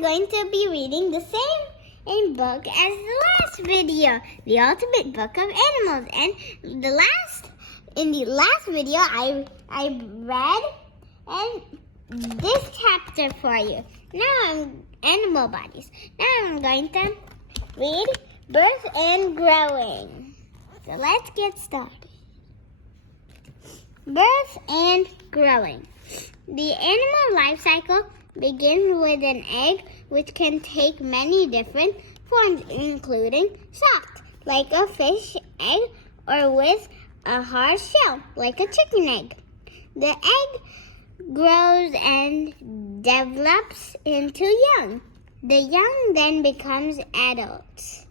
I'm going to be reading the same book as the last video, The Ultimate Book of Animals. And in the last video, I read this chapter for you. Now animal bodies. Now I'm going to read Birth and Growing. So let's get started. Birth and growing. The animal life cycle begins with an egg, which can take many different forms, including soft, like a fish egg, or with a hard shell, like a chicken egg. The egg grows and develops into young. The young then becomes adults.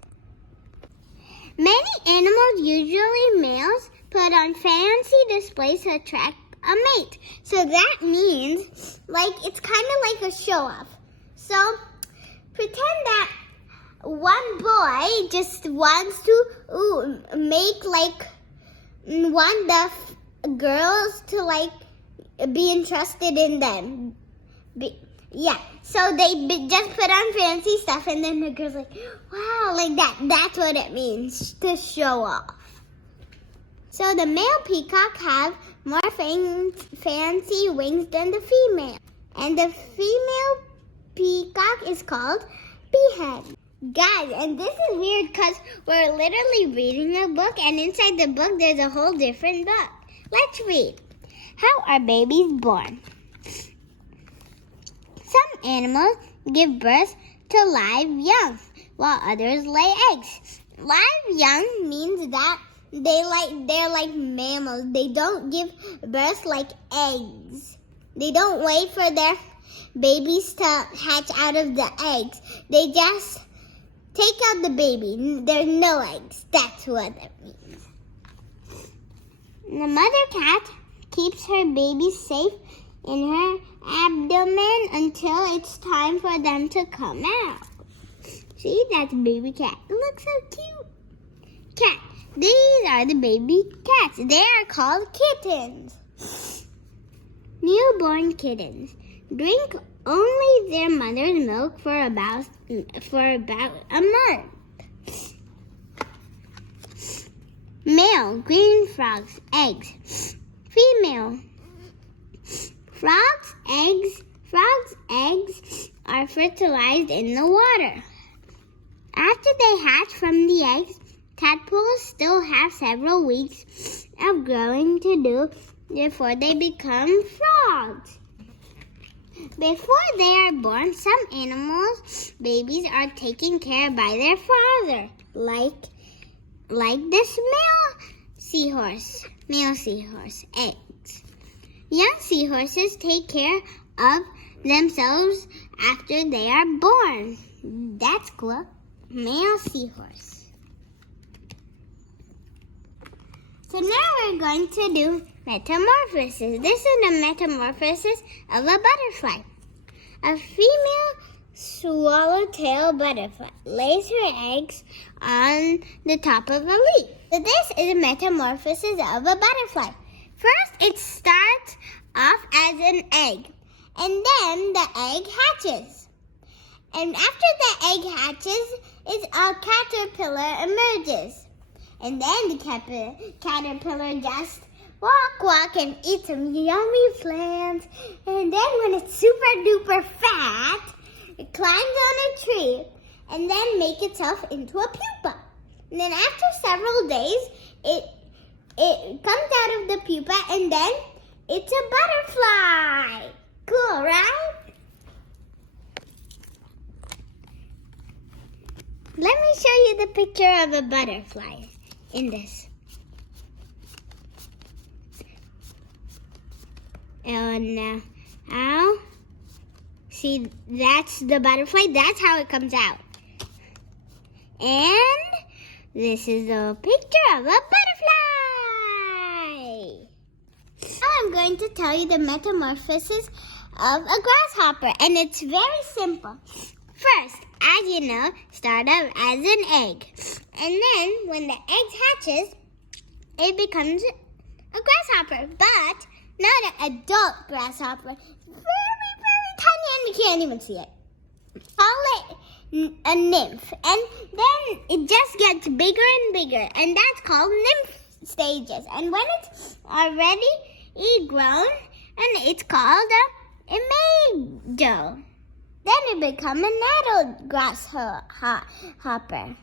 Many animals, usually males, put on fancy displays to attract a mate. So that means, it's kind of like a show-off. So, pretend that one boy just wants to make, want the girls to, be interested in them. So they just put on fancy stuff, and then the girl's like, wow, like that. That's what it means, to show off. So the male peacock have more fancy wings than the female. And the female peacock is called peahen. Guys, and this is weird because we're literally reading a book, and inside the book there's a whole different book. Let's read. How are babies born? Some animals give birth to live young, while others lay eggs. Live young means that they're like mammals. They don't give birth like eggs. They don't wait for their babies to hatch out of the eggs. They just take out the baby. There's no eggs. That's what it means. The mother cat keeps her babies safe in her abdomen until it's time for them to come out. See, that's baby cat. It looks so cute. Cat. These are the baby cats. They are called kittens. Newborn kittens drink only their mother's milk for about a month. Male green frogs eggs. Female frogs eggs are fertilized in the water. After they hatch from the eggs, tadpoles still have several weeks of growing to do before they become frogs. Before they are born, some animals' babies are taken care of by their father, like this male seahorse eggs. Young seahorses take care of themselves after they are born. That's cool. Male seahorse. So now we're going to do metamorphosis. This is the metamorphosis of a butterfly. A female swallowtail butterfly lays her eggs on the top of a leaf. So this is a metamorphosis of a butterfly. First, it starts off as an egg, and then the egg hatches. And after the egg hatches, a caterpillar emerges. And then the caterpillar just walk and eat some yummy plants. And then when it's super duper fat, it climbs on a tree and then makes itself into a pupa. And then after several days, it comes out of the pupa and then it's a butterfly. Cool, right? Let me show you the picture of a butterfly in this. And now, see, that's the butterfly. That's how it comes out. And this is a picture of a butterfly. Now I'm going to tell you the metamorphosis of a grasshopper. And it's very simple. First, as you know, start out as an egg. And then when the egg hatches, it becomes a grasshopper. But not an adult grasshopper. Very, very tiny and you can't even see it. Call it a nymph. And then it just gets bigger and bigger. And that's called nymph stages. And when it's already grown, and it's called a imago. Then it becomes an adult grasshopper.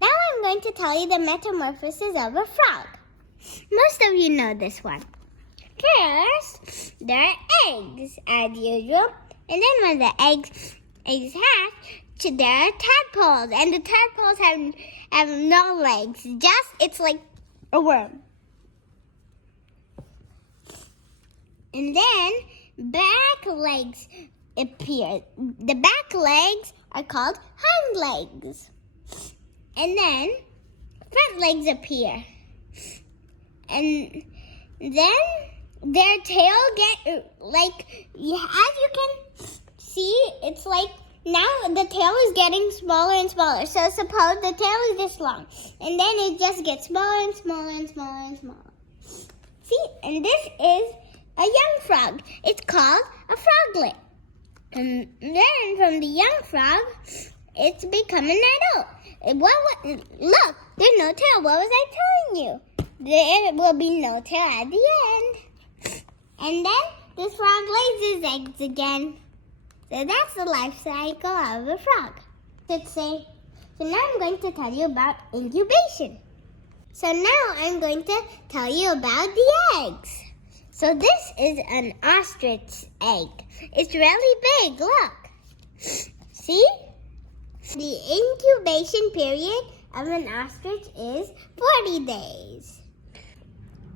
Now I'm going to tell you the metamorphosis of a frog. Most of you know this one. First, there are eggs, as usual. And then when the eggs hatch, there are tadpoles. And the tadpoles have no legs. It's like a worm. And then back legs appear. The back legs are called hind legs. And then front legs appear. And then their tail as you can see, it's like now the tail is getting smaller and smaller. So suppose the tail is this long. And then it just gets smaller and smaller and smaller and smaller. See, and this is a young frog. It's called a froglet. And then from the young frog, it's become an adult. Look, there's no tail. What was I telling you? There will be no tail at the end. And then this frog lays his eggs again. So that's the life cycle of a frog. So now I'm going to tell you about incubation. So now I'm going to tell you about the eggs. So this is an ostrich egg. It's really big, look. See? The incubation period of an ostrich is 40 days.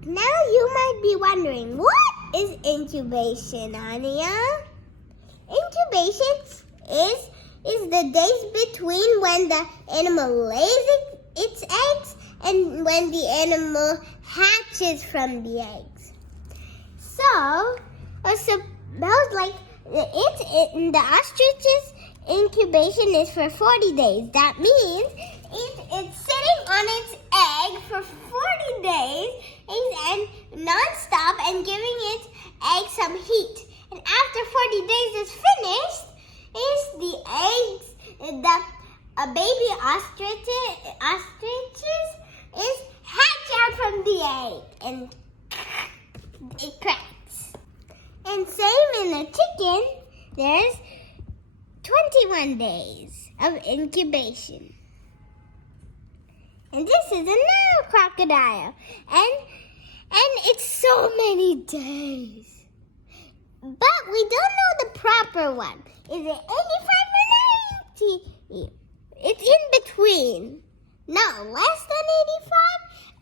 Now you might be wondering, what is incubation, Aania? Incubation is the days between when the animal lays its eggs and when the animal hatches from the eggs. So suppose the ostrich's incubation is for 40 days. That means it's sitting on its egg for 40 days and non-stop and giving its egg some heat. And after 40 days is finished, the eggs, a baby ostriches is hatched out from the egg and it cracks. And same in a chicken, there's 21 days of incubation. And this is another crocodile. And it's so many days. But we don't know the proper one. Is it 85 or 90? It's in between. Not less than 85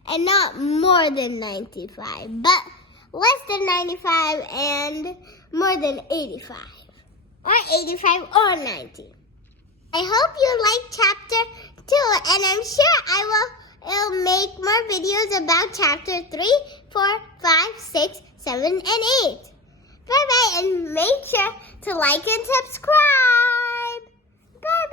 and not more than 95. But less than 95 and more than 85. Or 85 or 90. I hope you liked chapter 2, and I'm sure I'll make more videos about chapter 3, 4, 5, 6, 7, and 8. Bye-bye, and make sure to like and subscribe. Bye-bye.